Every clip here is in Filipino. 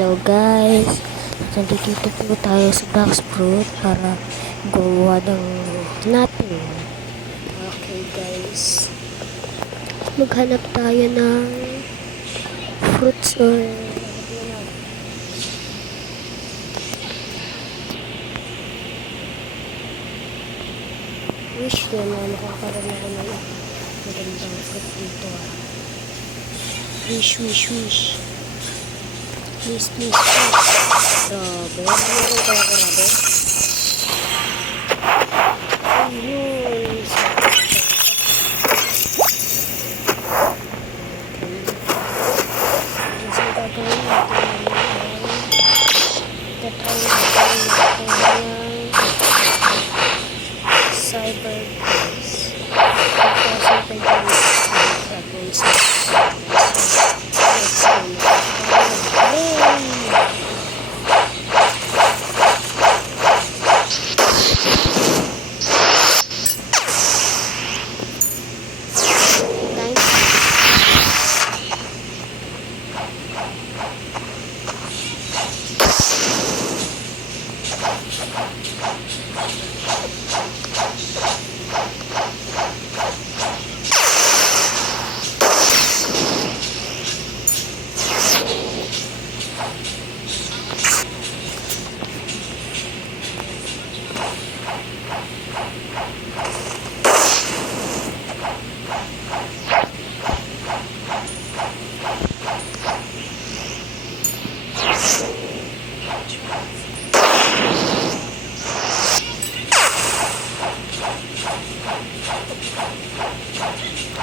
Hello guys, nandito po tayo sa Black Fruit para gumawa ng natin. Okay guys, maghanap tayo ng fruits or wish ko na makakaroon ako ng magandang fruit dito Wish. Please. Grabe. Ano yung kaya grabe? Ayun. So, gagawin natin tatry natin cyber games. Cyber games.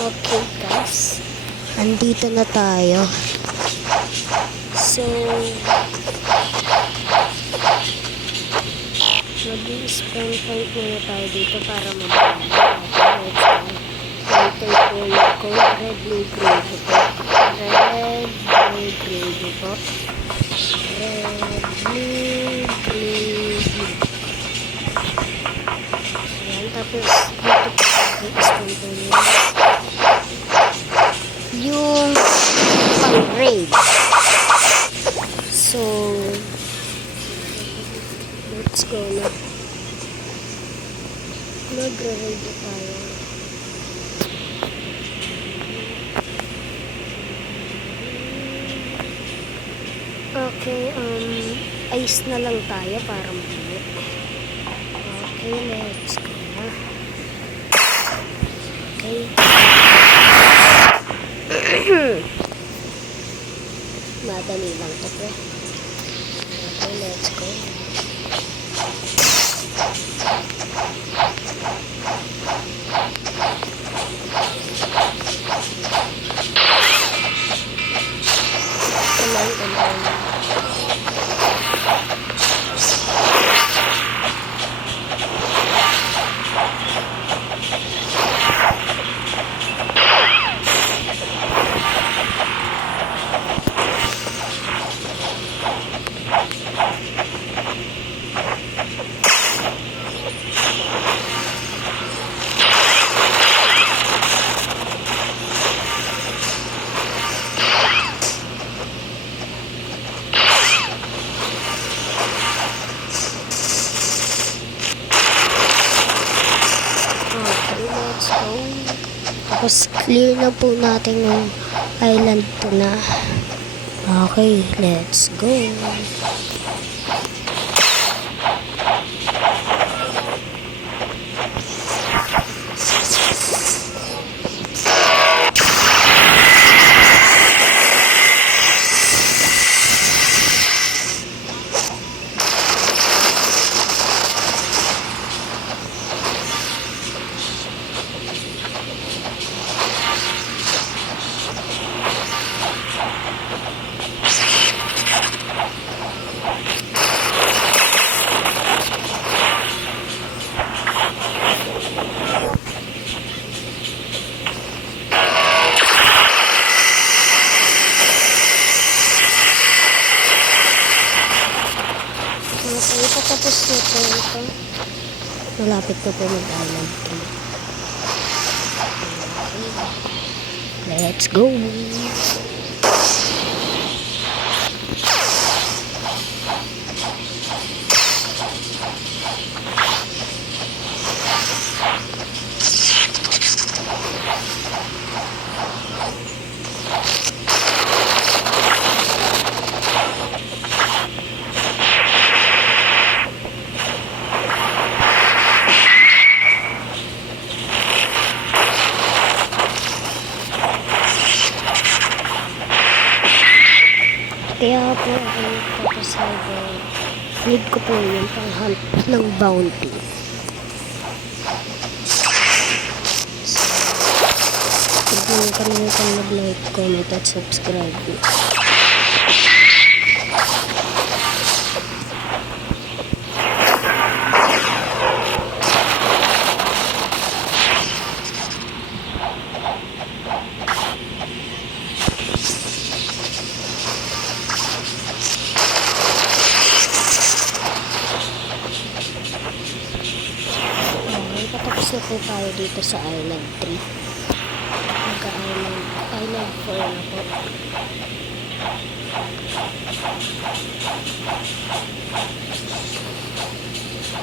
Okay guys, andito na tayo. So, mag-i-spawn point muna tayo dito para mag-i-spawn. Enter po yung code red, blue, green po. Red, blue, green po. Red, blue, green. Ayan, tapos dito po mag-i-spawn po yung pang-raid. So, let's go na. Mag-raid tayo. Okay, ice na lang tayo para mag-raid. Okay, let's go na. Okay. Madali lang to pre. Okay, let's go. Tapos clear na po natin yung island po na. Okay, let's go. Tapos na po ito. Malapit na po mag-island cave. Let's go! po ako nagpapasagal. Need ko po yung pang-hunt ng bounty. Huwag niyo kalimutan mag-like, comment at subscribe. Patapos na po tayo dito sa Island 3. Island 4 na po.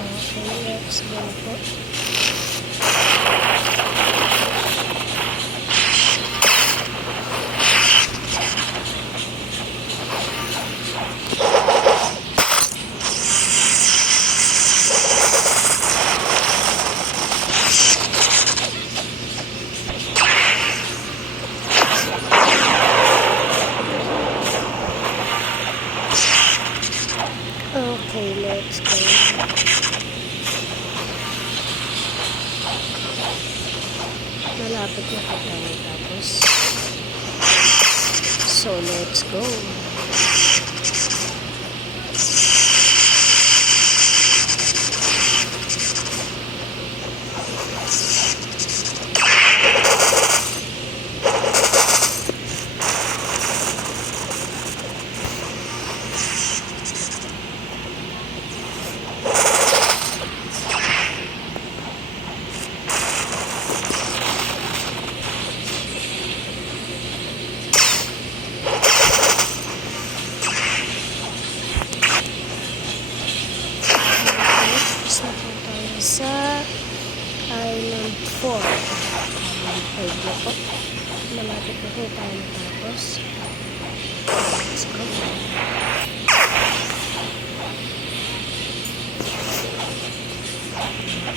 Okay, let's go po. Okay, let's go. Malapit na po tayo tapos. So, let's go. Sa Island 4. Island 5 na po. Malapit na po tayo matapos. Let's go.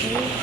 Okay.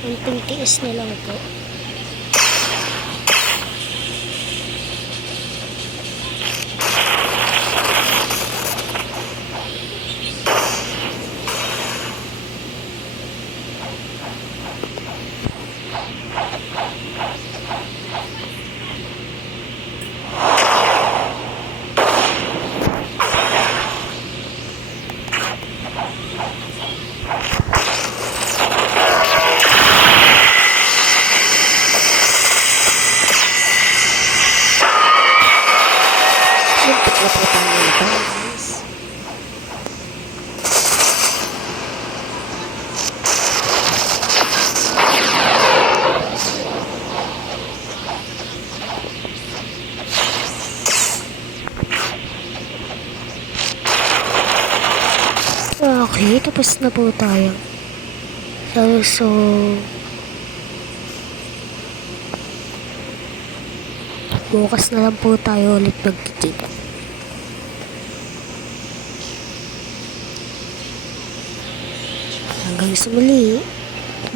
Kunting tiis na lang po. tapos na po tayo. So, bukas na lang po tayo ulit magkikita. Hanggang sa muli.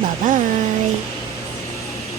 Bye-bye.